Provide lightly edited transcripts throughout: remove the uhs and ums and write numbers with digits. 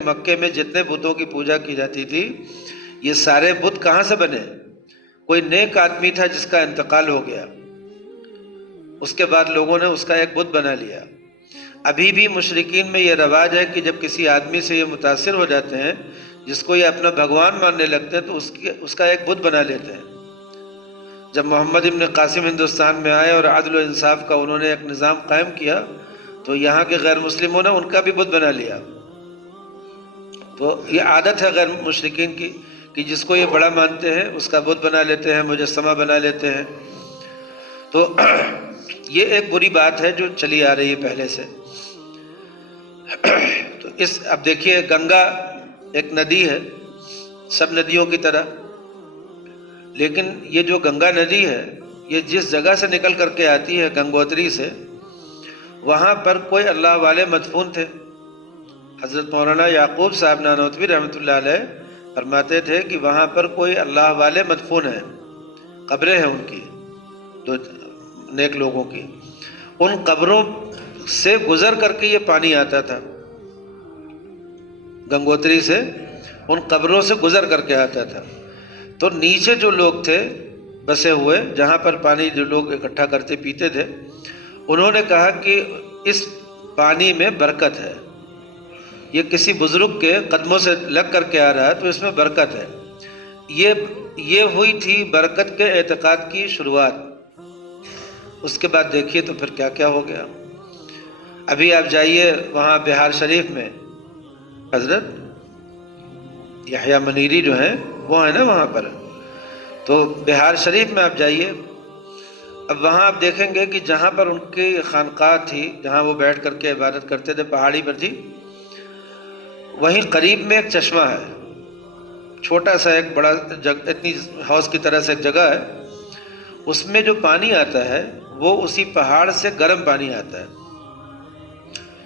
مکے میں جتنے بتوں کی پوجا کی جاتی تھی یہ سارے بت کہاں سے بنے؟ کوئی نیک آدمی تھا جس کا انتقال ہو گیا، اس کے بعد لوگوں نے اس کا ایک بت بنا لیا۔ ابھی بھی مشرکین میں یہ رواج ہے کہ جب کسی آدمی سے یہ متاثر ہو جاتے ہیں جس کو یہ اپنا بھگوان ماننے لگتے ہیں تو اس کا ایک بت بنا لیتے ہیں۔ جب محمد ابن قاسم ہندوستان میں آئے اور عدل و انصاف کا انہوں نے ایک نظام قائم کیا تو یہاں کے غیر مسلموں نے ان کا بھی بت بنا لیا۔ تو یہ عادت ہے غیر مشرکین کی کہ جس کو یہ بڑا مانتے ہیں اس کا بت بنا لیتے ہیں، مجسمہ بنا لیتے ہیں۔ تو یہ ایک بری بات ہے جو چلی آ رہی ہے پہلے سے۔ تو اب دیکھیے گنگا ایک ندی ہے سب ندیوں کی طرح، لیکن یہ جو گنگا ندی ہے یہ جس جگہ سے نکل کر کے آتی ہے گنگوتری سے، وہاں پر کوئی اللہ والے مدفون تھے۔ حضرت مولانا یعقوب صاحب نانوتوی رحمۃ اللہ علیہ فرماتے تھے کہ وہاں پر کوئی اللہ والے مدفون ہیں، قبریں ہیں ان کی، دو نیک لوگوں کی۔ ان قبروں سے گزر کر کے یہ پانی آتا تھا، گنگوتری سے ان قبروں سے گزر کر کے آتا تھا۔ تو نیچے جو لوگ تھے بسے ہوئے، جہاں پر پانی جو لوگ اکٹھا کرتے پیتے تھے، انہوں نے کہا کہ اس پانی میں برکت ہے، یہ کسی بزرگ کے قدموں سے لگ کر کے آ رہا ہے تو اس میں برکت ہے۔ یہ ہوئی تھی برکت کے اعتقاد کی شروعات۔ اس کے بعد دیکھیے تو پھر کیا کیا ہو گیا۔ ابھی آپ جائیے وہاں بہار شریف میں، حضرت یحییٰ منیری جو ہیں وہ ہیں نا وہاں پر، تو بہار شریف میں آپ جائیے، اب وہاں آپ دیکھیں گے کہ جہاں پر ان کی خانقاہ تھی، جہاں وہ بیٹھ کر کے عبادت کرتے تھے، پہاڑی پر تھی، وہیں قریب میں ایک چشمہ ہے، چھوٹا سا ایک بڑا اتنی ہاؤس کی طرح سے ایک جگہ ہے، اس میں جو پانی آتا ہے وہ اسی پہاڑ سے گرم پانی آتا ہے۔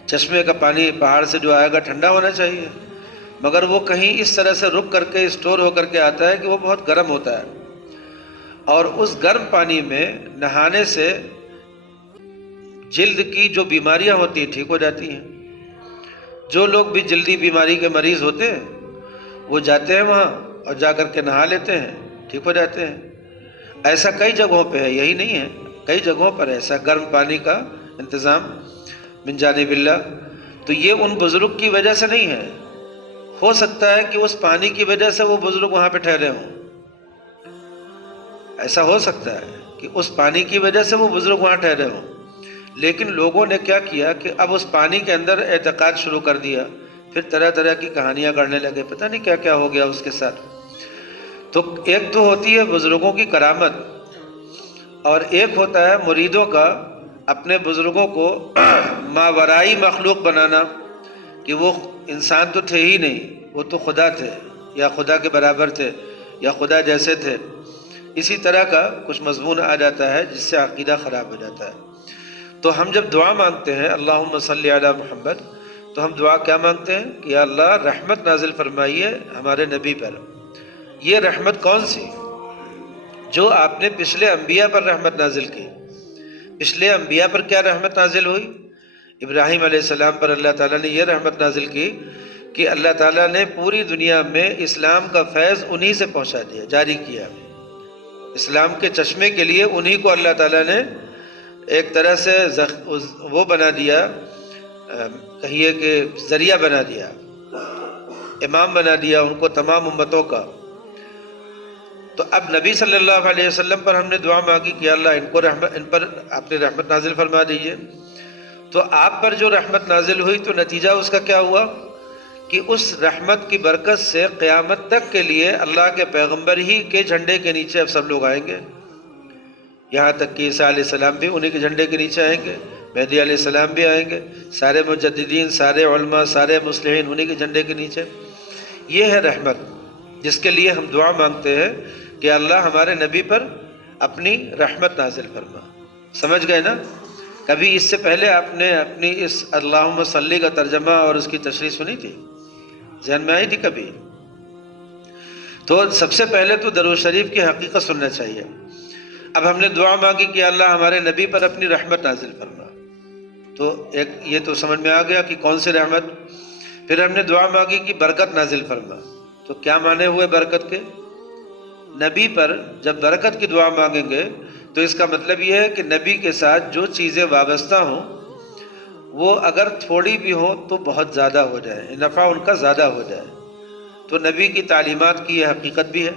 چشمے کا پانی پہاڑ سے جو آئے گا ٹھنڈا ہونا چاہیے، مگر وہ کہیں اس طرح سے رک کر کے اسٹور ہو کر کے آتا ہے کہ وہ بہت گرم ہوتا ہے، اور اس گرم پانی میں نہانے سے جلد کی جو بیماریاں ہوتی ہیں ٹھیک ہو جاتی ہیں۔ جو لوگ بھی جلدی بیماری کے مریض ہوتے ہیں وہ جاتے ہیں وہاں اور جا کر کے نہا لیتے ہیں، ٹھیک ہو جاتے ہیں۔ ایسا کئی جگہوں پہ ہے، یہی نہیں ہے، کئی جگہوں پر ایسا گرم پانی کا انتظام من جانب اللہ۔ تو یہ ان بزرگ کی وجہ سے نہیں ہے، ہو سکتا ہے کہ اس پانی کی وجہ سے وہ بزرگ وہاں پہ ٹھہرے ہوں، ایسا ہو سکتا ہے کہ اس پانی کی وجہ سے وہ بزرگ وہاں ٹھہرے ہوں، لیکن لوگوں نے کیا کیا کہ اب اس پانی کے اندر اعتقاد شروع کر دیا، پھر طرح طرح کی کہانیاں گڑھنے لگے، پتہ نہیں کیا کیا ہو گیا اس کے ساتھ۔ تو ایک تو ہوتی ہے بزرگوں کی کرامت، اور ایک ہوتا ہے مریدوں کا اپنے بزرگوں کو ماورائی مخلوق بنانا کہ وہ انسان تو تھے ہی نہیں، وہ تو خدا تھے یا خدا کے برابر تھے یا خدا جیسے تھے۔ اسی طرح کا کچھ مضمون آ جاتا ہے جس سے عقیدہ خراب ہو جاتا ہے۔ تو ہم جب دعا مانگتے ہیں اللہم صلی علی محمد، تو ہم دعا کیا مانگتے ہیں کہ یا اللہ رحمت نازل فرمائیے ہمارے نبی پر۔ یہ رحمت کون سی؟ جو آپ نے پچھلے انبیاء پر رحمت نازل کی۔ پچھلے انبیاء پر کیا رحمت نازل ہوئی؟ ابراہیم علیہ السلام پر اللہ تعالیٰ نے یہ رحمت نازل کی کہ اللہ تعالیٰ نے پوری دنیا میں اسلام کا فیض انہی سے پہنچا دیا، جاری کیا۔ اسلام کے چشمے کے لیے انہی کو اللہ تعالیٰ نے ایک طرح سے وہ بنا دیا، کہیے کہ ذریعہ بنا دیا، امام بنا دیا ان کو تمام امتوں کا۔ تو اب نبی صلی اللہ علیہ وسلم پر ہم نے دعا مانگی کہ اللہ ان پر آپ نے رحمت نازل فرما دیجیے۔ تو آپ پر جو رحمت نازل ہوئی تو نتیجہ اس کا کیا ہوا کہ اس رحمت کی برکت سے قیامت تک کے لیے اللہ کے پیغمبر ہی کے جھنڈے کے نیچے اب سب لوگ آئیں گے، یہاں تک کہ عیسیٰ علیہ السلام بھی انہی کے جھنڈے کے نیچے آئیں گے، مہدی علیہ السلام بھی آئیں گے، سارے مجددین، سارے علماء، سارے مصلحین انہی کے جھنڈے کے نیچے۔ یہ ہے رحمت جس کے لیے ہم دعا مانگتے ہیں کہ اللہ ہمارے نبی پر اپنی رحمت نازل فرما۔ سمجھ گئے نا؟ کبھی اس سے پہلے آپ نے اپنی اس اللہم صلی کا ترجمہ اور اس کی تشریح سنی تھی؟ ذہن میں آئی تھی کبھی؟ تو سب سے پہلے تو درود شریف کی حقیقت سننا چاہیے۔ اب ہم نے دعا مانگی کہ اللہ ہمارے نبی پر اپنی رحمت نازل فرما، تو ایک یہ تو سمجھ میں آ گیا کہ کون سی رحمت؟ پھر ہم نے دعا مانگی کہ برکت نازل فرما. تو کیا معنی ہوئے برکت کے؟ نبی پر جب برکت کی دعا مانگیں گے تو اس کا مطلب یہ ہے کہ نبی کے ساتھ جو چیزیں وابستہ ہوں وہ اگر تھوڑی بھی ہو تو بہت زیادہ ہو جائے، نفع ان کا زیادہ ہو جائے. تو نبی کی تعلیمات کی یہ حقیقت بھی ہے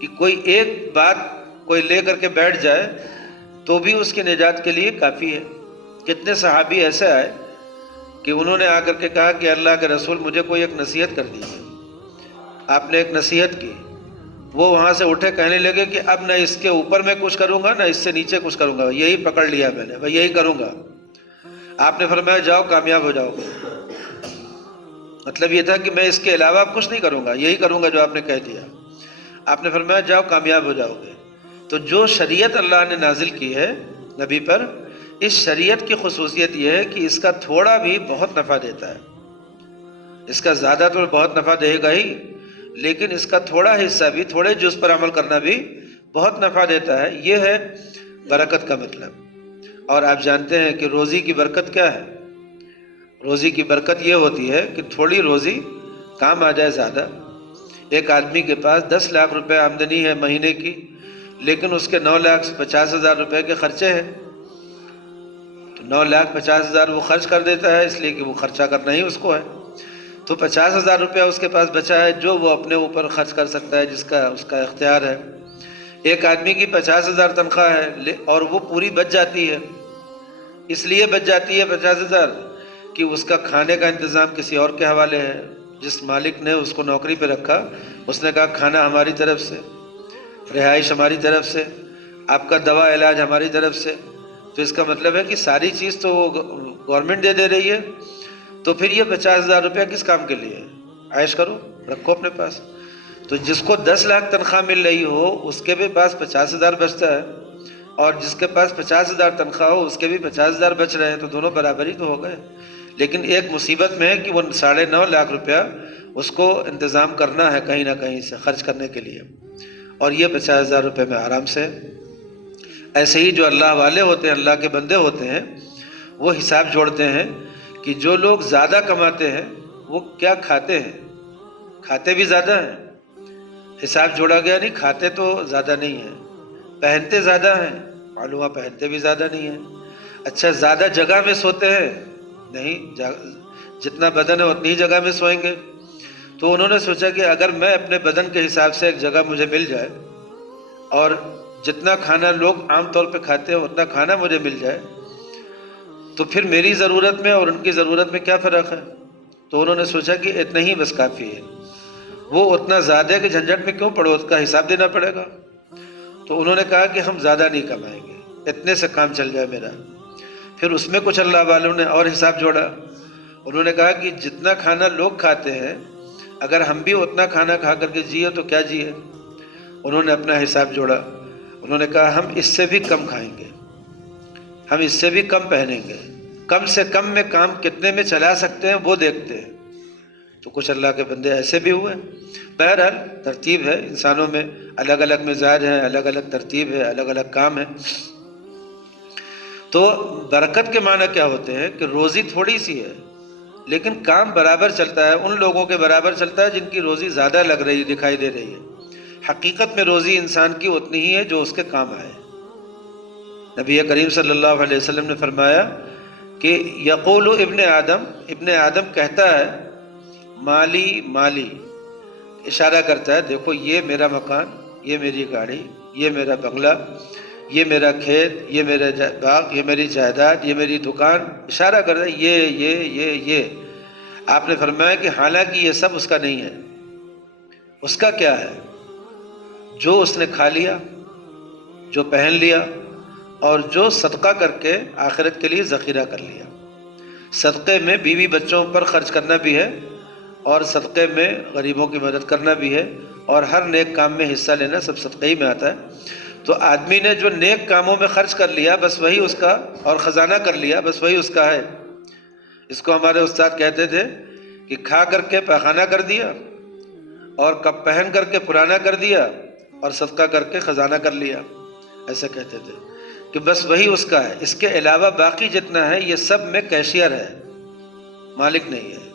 کہ کوئی ایک بات کوئی لے کر کے بیٹھ جائے تو بھی اس کی نجات کے لیے کافی ہے. کتنے صحابی ایسے آئے کہ انہوں نے آ کر کے کہا کہ اللہ کے رسول مجھے کوئی ایک نصیحت کر دیجیے. آپ نے ایک نصیحت کی. وہ وہاں سے اٹھے کہنے لگے کہ اب نہ اس کے اوپر میں کچھ کروں گا نہ اس سے نیچے کچھ کروں گا، یہی پکڑ لیا میں نے، میں یہی کروں گا. آپ نے فرمایا جاؤ کامیاب ہو جاؤ گے. مطلب یہ تھا کہ میں اس کے علاوہ کچھ نہیں کروں گا، یہی کروں گا جو آپ نے کہہ دیا. آپ نے فرمایا جاؤ کامیاب ہو جاؤ گے. تو جو شریعت اللہ نے نازل کی ہے نبی پر، اس شریعت کی خصوصیت یہ ہے کہ اس کا تھوڑا بھی بہت نفع دیتا ہے. اس کا زیادہ تو بہت نفع دے گا ہی، لیکن اس کا تھوڑا حصہ بھی، تھوڑے جز پر عمل کرنا بھی بہت نفع دیتا ہے. یہ ہے برکت کا مطلب. اور آپ جانتے ہیں کہ روزی کی برکت کیا ہے؟ روزی کی برکت یہ ہوتی ہے کہ تھوڑی روزی کام آ جائے زیادہ. ایک آدمی کے پاس 10 لاکھ روپے آمدنی ہے مہینے کی، لیکن اس کے 9,50,000 روپے کے خرچے ہیں. تو 9,50,000 وہ خرچ کر دیتا ہے، اس لیے کہ وہ خرچہ کرنا ہی اس کو ہے. تو 50,000 روپیہ اس کے پاس بچا ہے جو وہ اپنے اوپر خرچ کر سکتا ہے، جس کا اس کا اختیار ہے. ایک آدمی کی 50,000 تنخواہ ہے اور وہ پوری بچ جاتی ہے. اس لیے بچ جاتی ہے 50,000 کہ اس کا کھانے کا انتظام کسی اور کے حوالے ہے. جس مالک نے اس کو نوکری پہ رکھا اس نے کہا کھانا ہماری طرف سے، رہائش ہماری طرف سے، آپ کا دوا علاج ہماری طرف سے. تو اس کا مطلب ہے کہ ساری چیز تو گورنمنٹ دے رہی ہے. تو پھر یہ 50,000 روپیہ کس کام کے لیے؟ عائش کرو، رکھو اپنے پاس. تو جس کو 10 لاکھ تنخواہ مل رہی ہو اس کے بھی پاس 50,000 بچتا ہے، اور جس کے پاس 50,000 تنخواہ ہو اس کے بھی 50,000 بچ رہے ہیں. تو دونوں برابر ہی تو ہو گئے. لیکن ایک مصیبت میں ہے کہ وہ 9.5 لاکھ روپیہ اس کو انتظام کرنا ہے کہیں نہ کہیں سے خرچ کرنے کے لیے، اور یہ 50,000 روپے میں آرام سے. ایسے ہی جو اللہ والے ہوتے ہیں، اللہ کے بندے ہوتے ہیں، وہ حساب جوڑتے ہیں کہ جو لوگ زیادہ کماتے ہیں وہ کیا کھاتے ہیں. کھاتے بھی زیادہ ہیں. حساب جوڑا گیا نہیں، کھاتے تو زیادہ نہیں ہیں. پہنتے زیادہ ہیں، معلوم ہے پہنتے بھی زیادہ نہیں ہیں. اچھا زیادہ جگہ میں سوتے ہیں؟ نہیں، جتنا بدن ہے اتنی ہی جگہ میں سوئیں گے. تو انہوں نے سوچا کہ اگر میں اپنے بدن کے حساب سے ایک جگہ مجھے مل جائے اور جتنا کھانا لوگ عام طور پہ کھاتے ہیں اتنا کھانا مجھے مل جائے تو پھر میری ضرورت میں اور ان کی ضرورت میں کیا فرق ہے. تو انہوں نے سوچا کہ اتنا ہی بس کافی ہے. وہ اتنا زیادہ کہ جھنجھٹ میں کیوں پڑو، اس کا حساب دینا پڑے گا. تو انہوں نے کہا کہ ہم زیادہ نہیں کمائیں گے، اتنے سے کام چل جائے میرا. پھر اس میں کچھ اللہ والوں نے اور حساب جوڑا. انہوں نے کہا کہ جتنا کھانا لوگ کھاتے ہیں اگر ہم بھی اتنا کھانا کھا کر کے جیے تو کیا جیے. انہوں نے اپنا حساب جوڑا. انہوں نے کہا ہم اس سے بھی کم کھائیں گے، ہم اس سے بھی کم پہنیں گے، کم سے کم میں کام کتنے میں چلا سکتے ہیں وہ دیکھتے ہیں. تو کچھ اللہ کے بندے ایسے بھی ہوئے. بہرحال ترتیب ہے، انسانوں میں الگ الگ مزاج ہیں، الگ الگ ترتیب ہے، الگ الگ کام ہے. تو برکت کے معنی کیا ہوتے ہیں کہ روزی تھوڑی سی ہے لیکن کام برابر چلتا ہے، ان لوگوں کے برابر چلتا ہے جن کی روزی زیادہ لگ رہی دکھائی دے رہی ہے. حقیقت میں روزی انسان کی اتنی ہی ہے جو اس کے کام آئے. نبی کریم صلی اللہ علیہ وسلم نے فرمایا کہ یقول ابن آدم کہتا ہے مالی مالی، اشارہ کرتا ہے دیکھو یہ میرا مکان، یہ میری گاڑی، یہ میرا بنگلہ، یہ میرا کھیت، یہ میرا باغ، یہ میری جائیداد، یہ میری دکان. اشارہ کرتا ہے یہ. آپ نے فرمایا کہ حالانکہ یہ سب اس کا نہیں ہے. اس کا کیا ہے؟ جو اس نے کھا لیا، جو پہن لیا، اور جو صدقہ کر کے آخرت کے لیے ذخیرہ کر لیا. صدقے میں بیوی بچوں پر خرچ کرنا بھی ہے، اور صدقے میں غریبوں کی مدد کرنا بھی ہے، اور ہر نیک کام میں حصہ لینا سب صدقے ہی میں آتا ہے. تو آدمی نے جو نیک کاموں میں خرچ کر لیا بس وہی اس کا، اور خزانہ کر لیا بس وہی اس کا ہے. اس کو ہمارے استاد کہتے تھے کہ کھا کر کے پیخانہ کر دیا، اور کب پہن کر کے پرانا کر دیا، اور صدقہ کر کے خزانہ کر لیا. ایسے کہتے تھے کہ بس وہی اس کا ہے، اس کے علاوہ باقی جتنا ہے یہ سب میں کیشیئر ہے، مالک نہیں ہے.